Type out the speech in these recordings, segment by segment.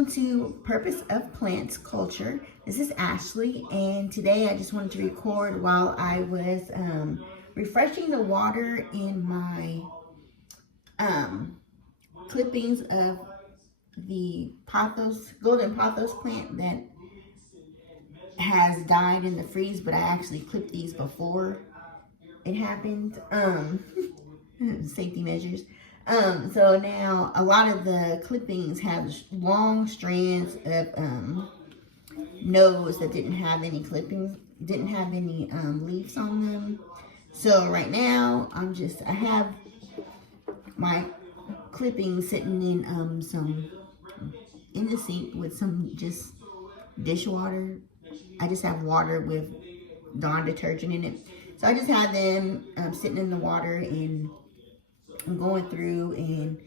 welcome to Purpose of Plants Culture. This is Ashley, and today I just wanted to record while I was refreshing the water in my clippings of the Pothos, golden Pothos plant that has died in the freeze, but I actually clipped these before it happened. Safety measures. So now a lot of the clippings have long strands of nodes that didn't have any clippings, didn't have any leaves on them. So right now I have my clippings sitting in in the sink with some just dishwater. I just have water with Dawn detergent in it. So I just have them sitting in the water, and I'm going through and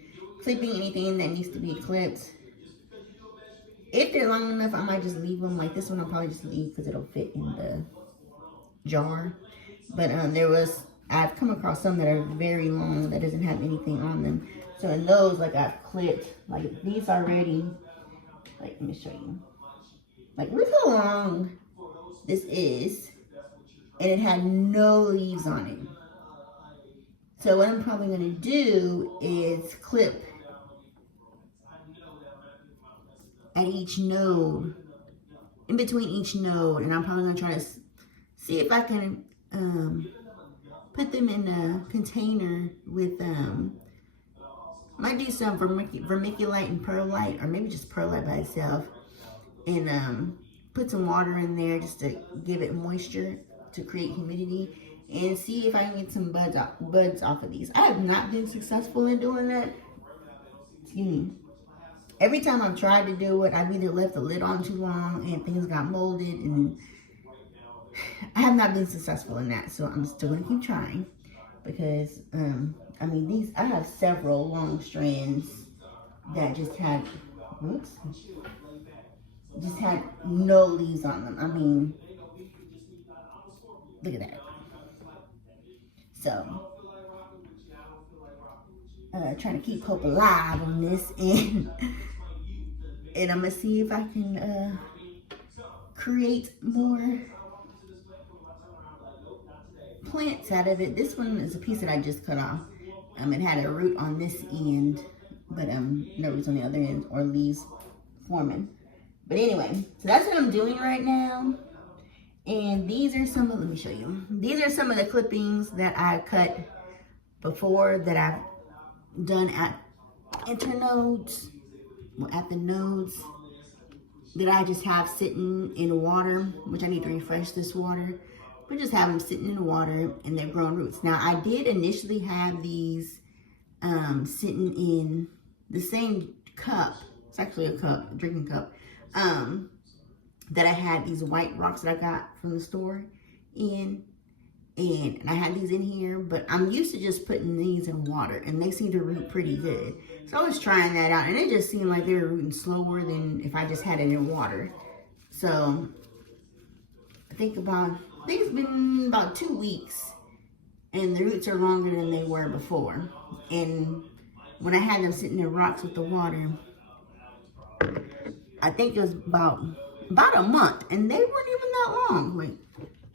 clipping anything that needs to be clipped. If they're long enough, I might just leave them. Like this one, I'll probably just leave because it'll fit in the jar. But I've come across some that are very long that doesn't have anything on them. So in those, like I've clipped, like these already. Like, let me show you. Like, look how long this is. And it had no leaves on it. So what I'm probably going to do is clip at each node, in between each node, and I'm probably going to try to see if I can put them in a container with, might do some vermiculite and perlite, or maybe just perlite by itself, and put some water in there just to give it moisture to create humidity, and see if I can get some buds off of these. I have not been successful in doing that. Excuse me. Every time I've tried to do it, I've either left the lid on too long and things got molded, and I have not been successful in that. So I'm still gonna keep trying, because I mean, I have several long strands that just had no leaves on them. I mean, look at that. So, trying to keep hope alive on this, and I'm gonna see if I can create more plants out of it. This one is a piece that I just cut off. It had a root on this end, but no roots on the other end or leaves forming. But anyway, so that's what I'm doing right now. And these are some of, let me show you. These are some of the clippings that I cut before that I've done at internodes, or at the nodes, that I just have sitting in water, which I need to refresh this water. But just have them sitting in the water, and they've grown roots. Now I did initially have these sitting in the same cup. It's actually a cup, a drinking cup. That I had these white rocks that I got from the store in, and I had these in here, but I'm used to just putting these in water, and they seem to root pretty good. So I was trying that out, and it just seemed like they were rooting slower than if I just had it in water. So I think it's been about 2 weeks, and the roots are longer than they were before. And when I had them sitting in rocks with the water, I think it was about a month, and they weren't even that long. Like,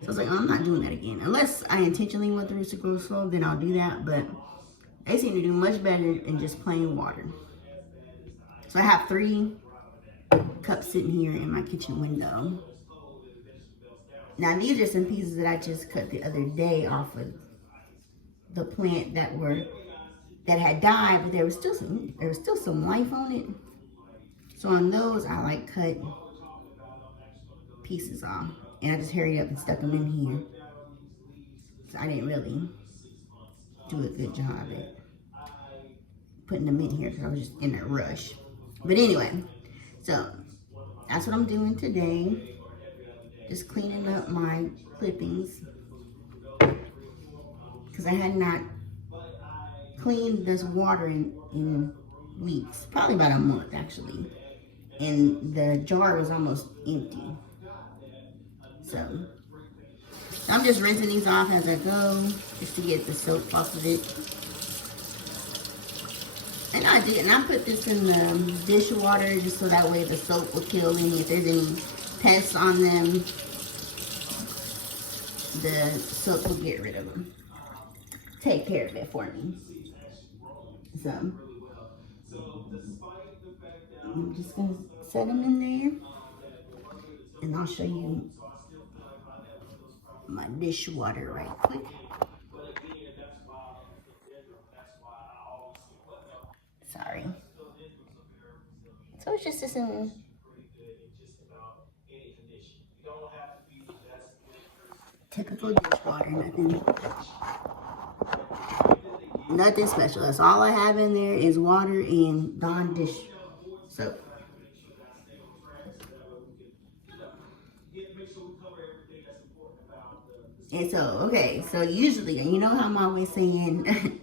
so I was like, oh, I'm not doing that again. Unless I intentionally want the roots to grow slow, then I'll do that. But they seem to do much better in just plain water. So I have 3 cups sitting here in my kitchen window. Now these are some pieces that I just cut the other day off of the plant that had died, but there was still some life on it. So on those, I like cut pieces off, and I just hurried up and stuck them in here. So I didn't really do a good job at putting them in here because I was just in a rush. But anyway, so that's what I'm doing today. Just cleaning up my clippings, because I had not cleaned this water in weeks, probably about a month actually, and the jar was almost empty. So I'm just rinsing these off as I go, just to get the soap off of it. And I did, and I put this in the dishwater just so that way the soap will kill any, if there's any pests on them, the soap will get rid of them. Take care of it for me. So, I'm just going to set them in there, and I'll show you my dishwater right quick. Sorry. So it's just this in typical dishwater, nothing special. That's all I have in there is water and Dawn dish soap. And so, okay, so usually, you know how I'm always saying,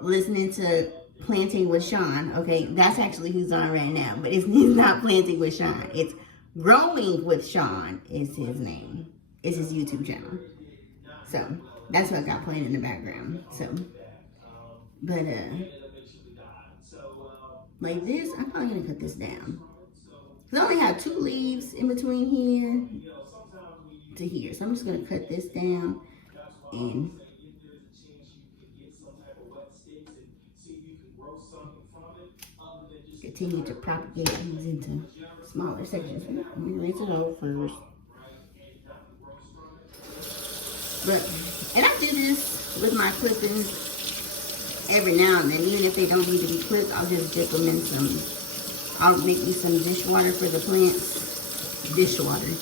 listening to Planting with Sean, okay, that's actually who's on right now, but it's not Planting with Sean. It's Growing with Sean is his name. It's his YouTube channel. So, that's what I got playing in the background. So, but, like this, I'm probably going to cut this down. Because I only have 2 leaves in between here to here. So I'm just going to cut this down and continue to propagate these into smaller sections. Let me rinse it out first. But, and I do this with my clippings every now and then. Even if they don't need to be clipped, I'll just dip them in some, I'll make me some dishwater for the plants. Dishwater.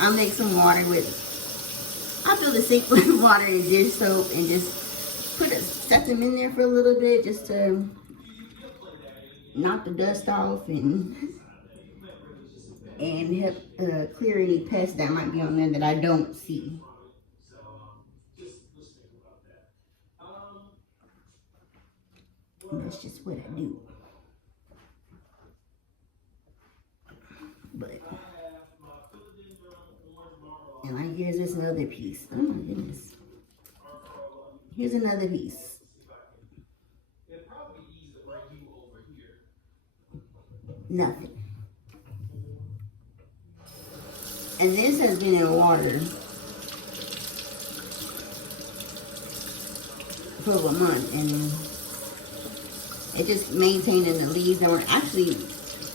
I'll make some water with, I'll fill the sink with water and dish soap and just set them in there for a little bit just to knock the dust off and help clear any pests that might be on there that I don't see. And that's just what I do. But, and like here's this another piece. Oh my goodness. Here's another piece. Nothing. And this has been in water for a month, and it just maintained in the leaves that were actually,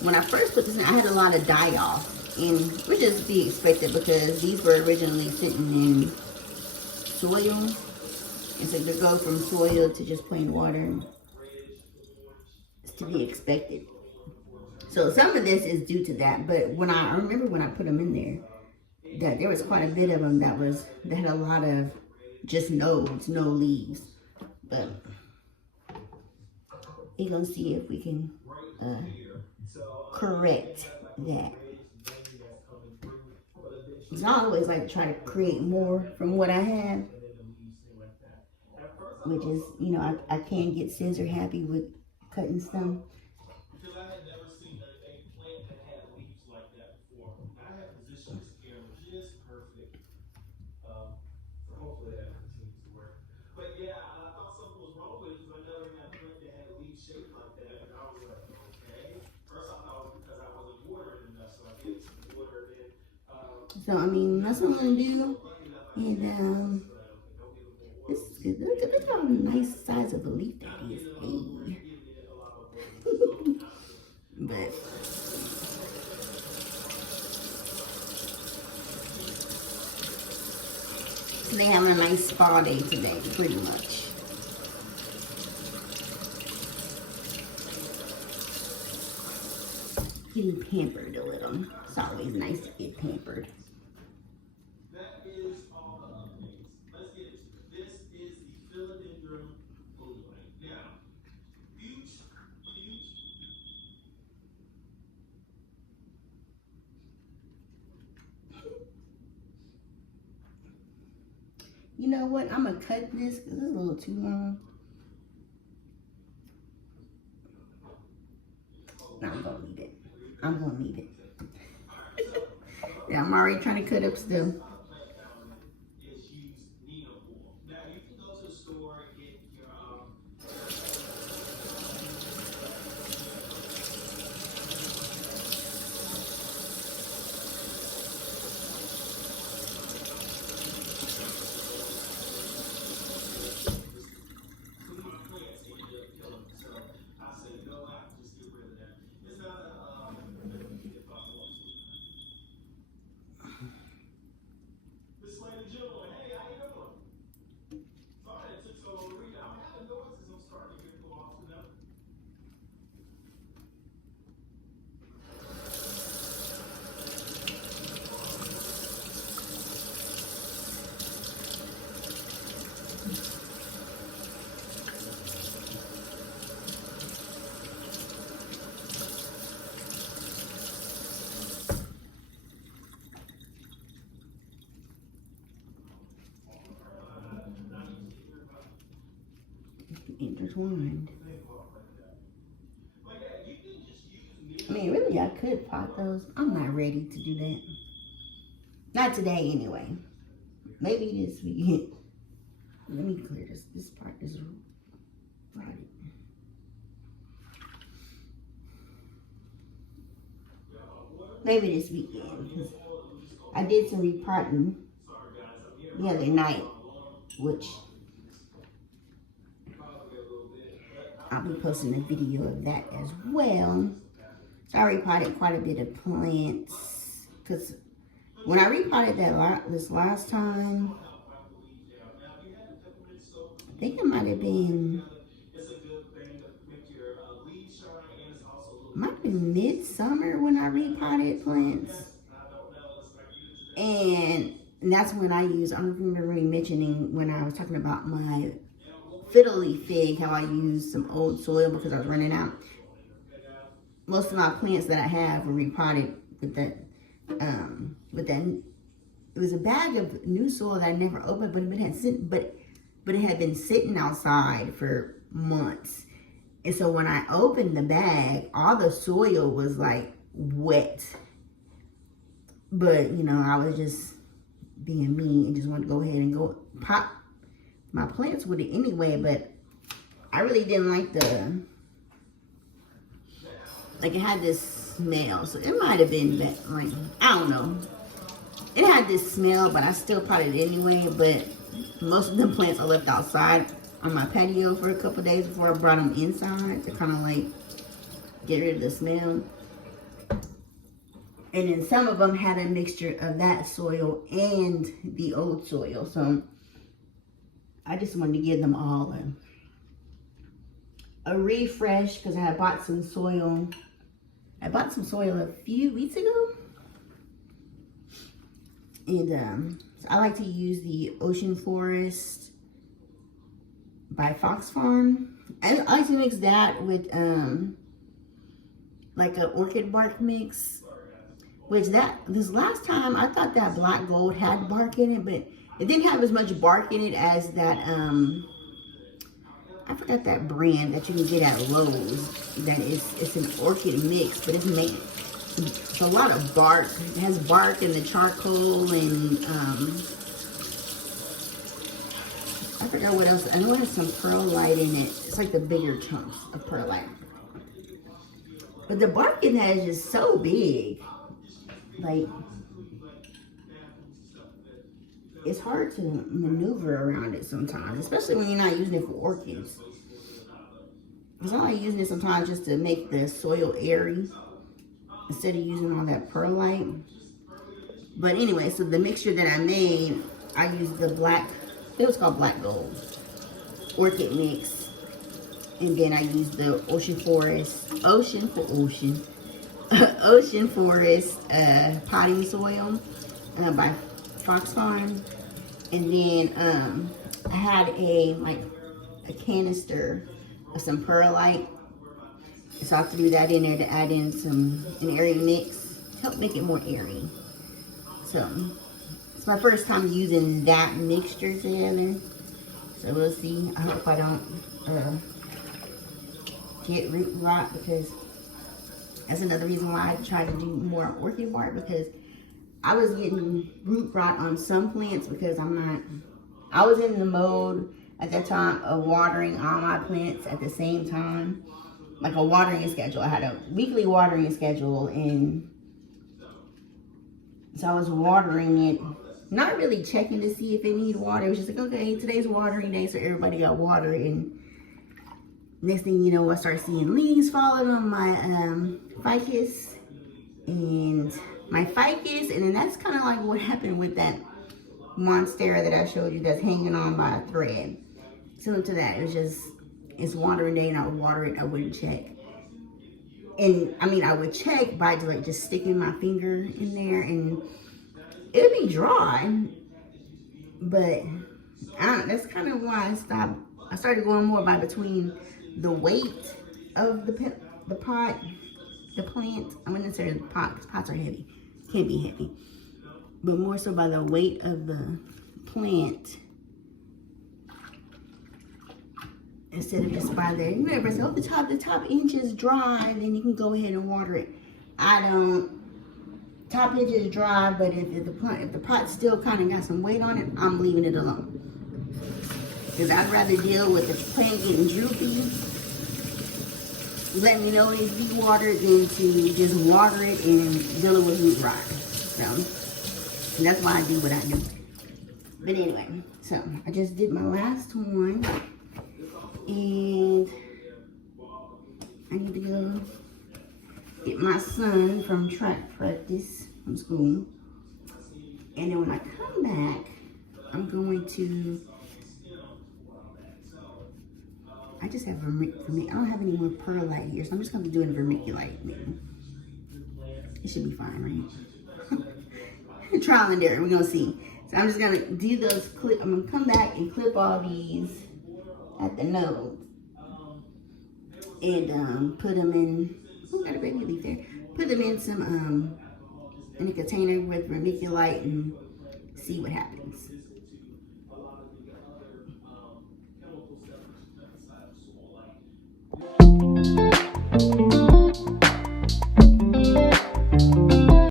when I first put this in, I had a lot of die off, and which is to be expected because these were originally sitting in soil. And so to go from soil to just plain water is to be expected. So some of this is due to that, but I remember when I put them in there, that there was quite a bit of them that had a lot of just nodes, no leaves. But we're gonna see if we can correct that. Because I always like to try to create more from what I have, which is, you know, I can get scissor happy with cutting stuff. So, I mean, that's what I'm going to do. And, this is good. Look how nice size of a leaf that is. Hey. But, so they having a nice spa day today, pretty much. Getting pampered a little. It's always nice to get pampered. You know what? I'm going to cut this because it's a little too long. No, I'm going to leave it. I'm going to leave it. Yeah, I'm already trying to cut up still. intertwined. I mean, really, I could pot those. I'm not ready to do that. Not today, anyway. Maybe this weekend. Let me clear this. This part is rotted. Maybe this weekend, because I did some repotting the other night, which I'll be posting a video of that as well. So I repotted quite a bit of plants, because when I repotted this last time, I think it might have been midsummer when I repotted plants. And that's when I don't remember me mentioning when I was talking about my fiddle leaf fig, how I used some old soil because I was running out. Most of my plants that I have were repotted with that, it was a bag of new soil that I never opened, but it had been sitting outside for months. And so when I opened the bag, all the soil was like wet. But, you know, I was just being me and just wanted to go ahead and go pop my plants with it anyway. But I really didn't like it had this smell. So it might have been like, I don't know. It had this smell, but I still potted it anyway. But most of the plants I left outside on my patio for a couple days before I brought them inside to kind of like get rid of the smell. And then some of them had a mixture of that soil and the old soil. So I just wanted to give them all a refresh because I had bought some soil. I bought some soil a few weeks ago. And so I like to use the Ocean Forest by Fox Farm. I like to mix that with like an orchid bark mix. Which this last time I thought that black gold had bark in it, but it didn't have as much bark in it as that I forgot that brand that you can get at Lowe's. It's an orchid mix, but it's a lot of bark. It has bark and the charcoal and I forgot what else. I know it has some perlite in it. It's like the bigger chunks of perlite. But the bark in that is just so big. Like, it's hard to maneuver around it sometimes, especially when you're not using it for orchids. Because I like using it sometimes just to make the soil airy instead of using all that perlite. But anyway, so the mixture that I made, I used the it was called black gold orchid mix. And then I used the Ocean Forest potting soil by Fox Farm. And then I had a canister of some perlite. So I threw that in there to add in an airy mix. Help make it more airy. So it's my first time using that mixture together. So we'll see. I hope I don't get root rot, because that's another reason why I try to do more orchid bark, because I was getting root rot on some plants because I was in the mode at that time of watering all my plants at the same time, like a watering schedule. I had a weekly watering schedule, and so I was watering it, not really checking to see if it needed water. It was just like, okay, today's watering day, so everybody got water. And next thing you know, I started seeing leaves falling on my ficus, and then that's kind of like what happened with that monstera that I showed you that's hanging on by a thread. Similar to that, it's watering day, and I would water it, I wouldn't check. And I mean, I would check by just sticking my finger in there, and it would be dry, but that's kind of why I stopped. I started going more by between the weight of the plant. I wouldn't say the pot, because pots are heavy. Can't be heavy. But more so by the weight of the plant. instead of just by there. You never say, oh, the top inch is dry, then you can go ahead and water it. I don't. Top inch is dry, but if the pot still kind of got some weight on it, I'm leaving it alone. Because I'd rather deal with the plant getting droopy, letting me know it needs to be watered, than to just water it and dealing with root rot. So that's why I do what I do. But anyway, so I just did my last one, and I need to go get my son from track practice from school. And then when I come back, I'm going to, I just have I don't have any more perlite here, so I'm just going to do it in vermiculite maybe. It should be fine, right? Trial and error, we're going to see. So I'm just going to do those clip. I'm going to come back and clip all these at the node. And put them in, oh, got a baby leaf there. Put them in some, in a container with vermiculite and see what happens.